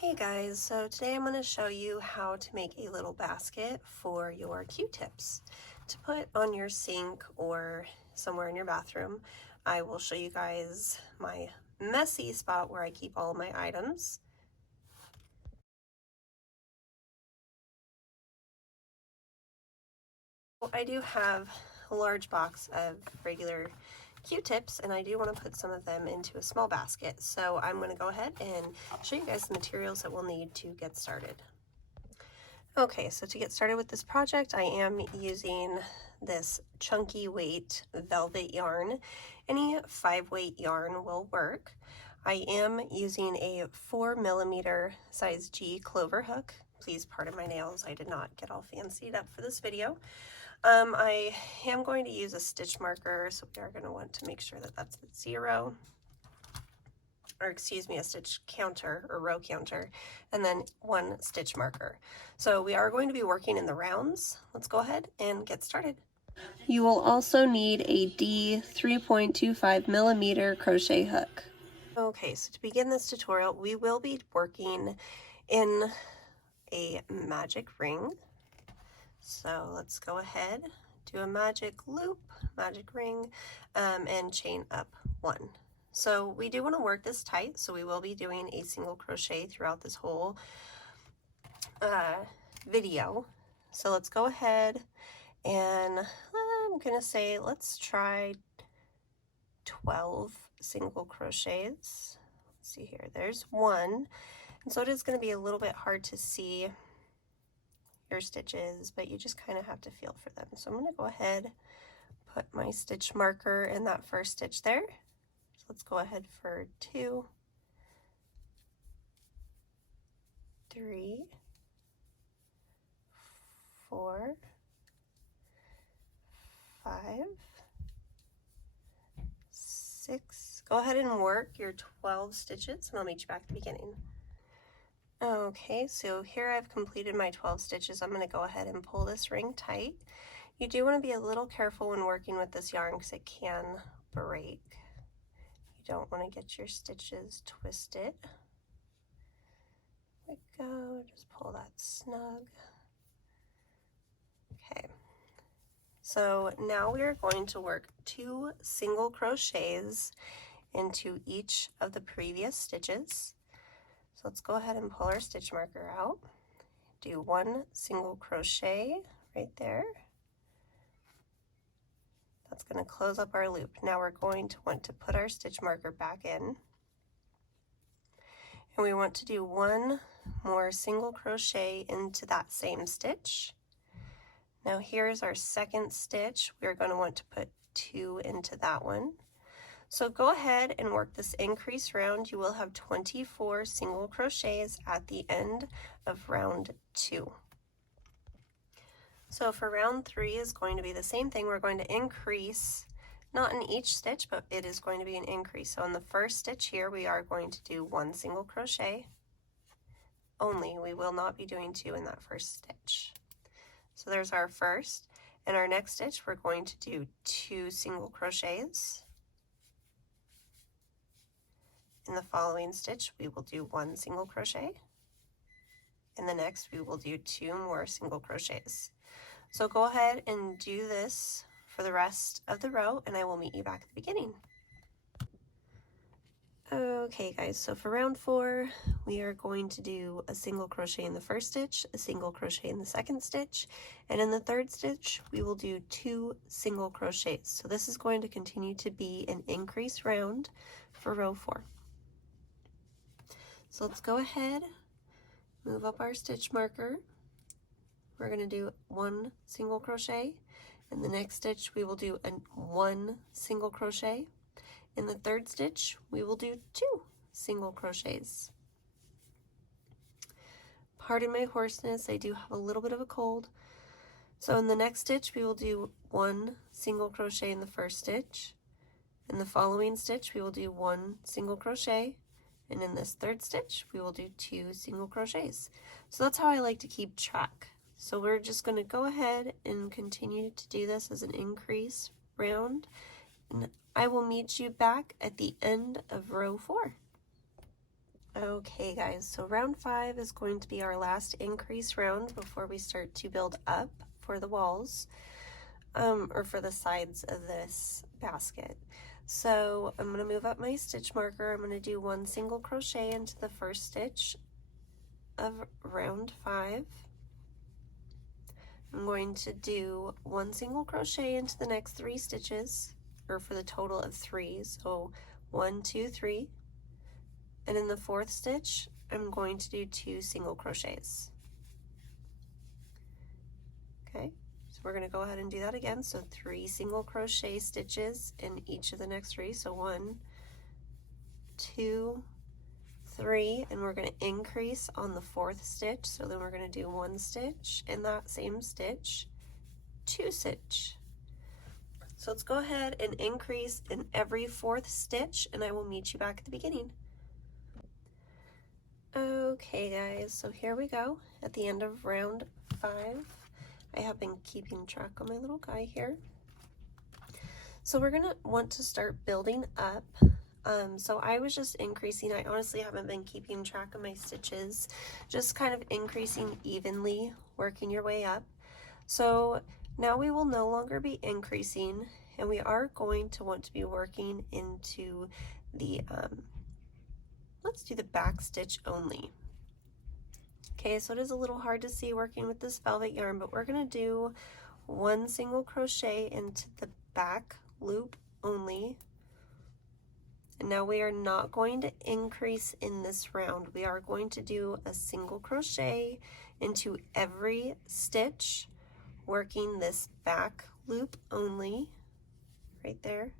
Hey guys, so today I'm going to show you how to make a little basket for your Q-tips to put on your sink or somewhere in your bathroom. I will show you guys my messy spot where I keep all my items. I do have a large box of regular Q-tips and I do want to put some of them into a small basket. So I'm going to go ahead and show you guys the materials that we'll need to get started. Okay, so to get started with this project, I am using this chunky weight velvet yarn. Any 5-weight yarn will work. I am using a 4mm size G clover hook. Please pardon my nails, I did not get all fancied up for this video. I am going to use a stitch marker, so we are going to want to make sure that that's at 0. Or excuse me, a stitch counter or row counter, and then 1 stitch marker. So we are going to be working in the rounds. Let's go ahead and get started. You will also need a D 3.25mm crochet hook. Okay, so to begin this tutorial, we will be working in a magic ring. So let's go ahead, do a magic loop, magic ring, and chain up 1. So we do want to work this tight, so we will be doing a single crochet throughout this whole video. So let's go ahead and I'm gonna say let's try 12 single crochets. Let's see here, there's 1, and so it is going to be a little bit hard to see your stitches, but you just kind of have to feel for them. So I'm going to go ahead, put my stitch marker in that first stitch there. So let's go ahead for 2, 3, 4, 5, 6. Go ahead and work your 12 stitches and I'll meet you back at the beginning. Okay, so here I've completed my 12 stitches. I'm going to go ahead and pull this ring tight. You do want to be a little careful when working with this yarn because it can break. You don't want to get your stitches twisted. There we go, just pull that snug. Okay, so now we are going to work 2 single crochets into each of the previous stitches. So let's go ahead and pull our stitch marker out. Do 1 single crochet right there. That's going to close up our loop. Now we're going to want to put our stitch marker back in. And we want to do 1 more single crochet into that same stitch. Now here's our second stitch. We're going to want to put 2 into that one. So go ahead and work this increase round. You will have 24 single crochets at the end of round 2. So for round 3 is going to be the same thing. We're going to increase, not in each stitch, but it is going to be an increase. So in the first stitch here, we are going to do 1 single crochet only. We will not be doing 2 in that first stitch. So there's our first. In our next stitch, we're going to do 2 single crochets. In the following stitch, we will do 1 single crochet. In the next, we will do 2 more single crochets. So go ahead and do this for the rest of the row, and I will meet you back at the beginning. Okay guys, so for round 4, we are going to do a single crochet in the first stitch, a single crochet in the second stitch, and in the third stitch, we will do 2 single crochets. So this is going to continue to be an increase round for row 4. So let's go ahead, move up our stitch marker. We're going to do 1 single crochet. In the next stitch, we will do 1 single crochet. In the third stitch, we will do 2 single crochets. Pardon my hoarseness, I do have a little bit of a cold. So in the next stitch, we will do 1 single crochet in the first stitch. In the following stitch, we will do 1 single crochet. And in this third stitch, we will do 2 single crochets. So that's how I like to keep track. So we're just going to go ahead and continue to do this as an increase round. And I will meet you back at the end of row 4. Okay guys, so round 5 is going to be our last increase round before we start to build up for the walls, or for the sides of this basket. So I'm going to move up my stitch marker. I'm going to do 1 single crochet into the first stitch of round 5. I'm going to do 1 single crochet into the next 3 stitches, or for the total of 3, so 1, 2, 3. And in the 4th stitch, I'm going to do 2 single crochets. Okay, so we're going to go ahead and do that again. So 3 single crochet stitches in each of the next 3. So 1, 2, 3, and we're going to increase on the 4th stitch. So then we're going to do 1 stitch in that same stitch, 2 stitch. So let's go ahead and increase in every 4th stitch, and I will meet you back at the beginning. Okay guys, so here we go at the end of round 5. I have been keeping track on my little guy here. So we're gonna want to start building up. So I was just increasing. I honestly haven't been keeping track of my stitches, just kind of increasing evenly, working your way up. So now we will no longer be increasing, and we are going to want to be working into the let's do the back stitch only. Okay, so it is a little hard to see working with this velvet yarn, but we're going to do 1 single crochet into the back loop only. And now we are not going to increase in this round. We are going to do a single crochet into every stitch, working this back loop only, right there.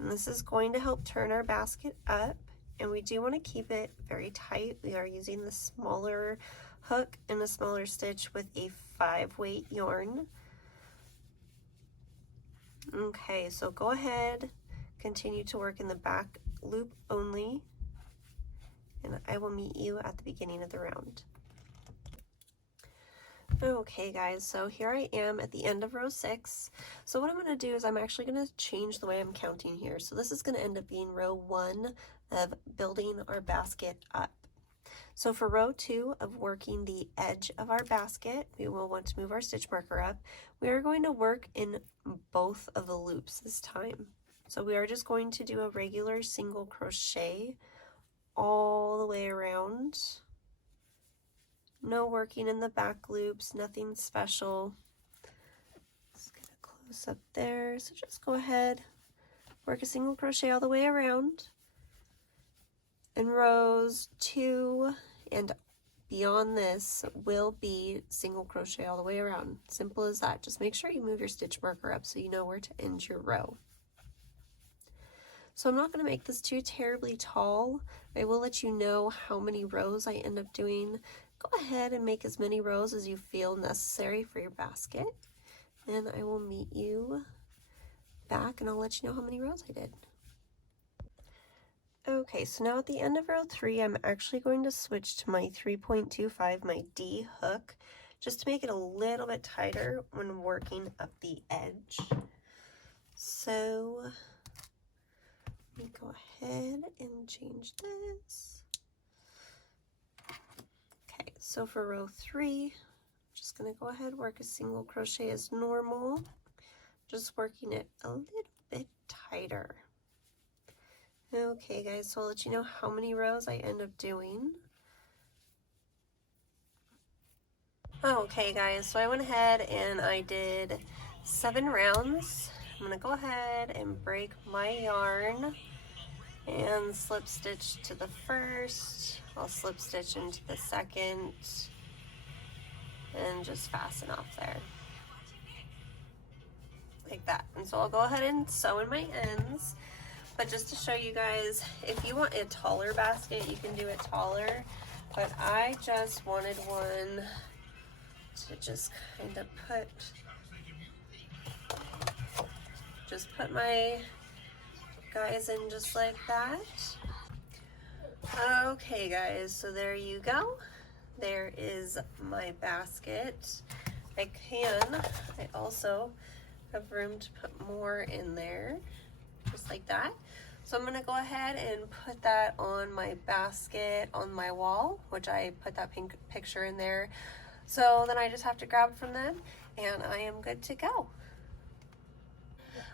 And this is going to help turn our basket up, and we do want to keep it very tight. We are using the smaller hook and a smaller stitch with a 5-weight yarn. Okay, so go ahead, continue to work in the back loop only, and I will meet you at the beginning of the round. Okay guys, so here I am at the end of row 6. So what I'm going to do is I'm actually going to change the way I'm counting here. So this is going to end up being row 1 of building our basket up. So for row 2 of working the edge of our basket, we will want to move our stitch marker up. We are going to work in both of the loops this time. So we are just going to do a regular single crochet all the way around. No working in the back loops, nothing special. Just get a close up there. So just go ahead, work a single crochet all the way around. And rows 2 and beyond this will be single crochet all the way around. Simple as that. Just make sure you move your stitch marker up so you know where to end your row. So I'm not going to make this too terribly tall. I will let you know how many rows I end up doing. Go ahead and make as many rows as you feel necessary for your basket, and I will meet you back and I'll let you know how many rows I did. Okay, so now at the end of row 3, I'm actually going to switch to my 3.25, my D hook, just to make it a little bit tighter when working up the edge. So let me go ahead and change this. Okay, so for row 3, I'm just going to go ahead and work a single crochet as normal, just working it a little bit tighter. Okay guys, so I'll let you know how many rows I end up doing. Okay guys, so I went ahead and I did 7 rounds. I'm going to go ahead and break my yarn and slip stitch to the first. I'll slip stitch into the second and just fasten off there like that. And so I'll go ahead and sew in my ends, but just to show you guys, if you want a taller basket you can do it taller, but I just wanted one to just kind of put my guys in just like that. Okay guys, so there you go. There is my basket. I also have room to put more in there, just like that. So I'm gonna go ahead and put that on my basket on my wall, which I put that pink picture in there. So then I just have to grab from them and I am good to go.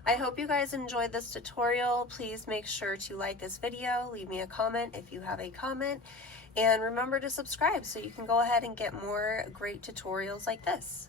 I hope you guys enjoyed this tutorial. Please make sure to like this video, leave me a comment if you have a comment, and remember to subscribe so you can go ahead and get more great tutorials like this.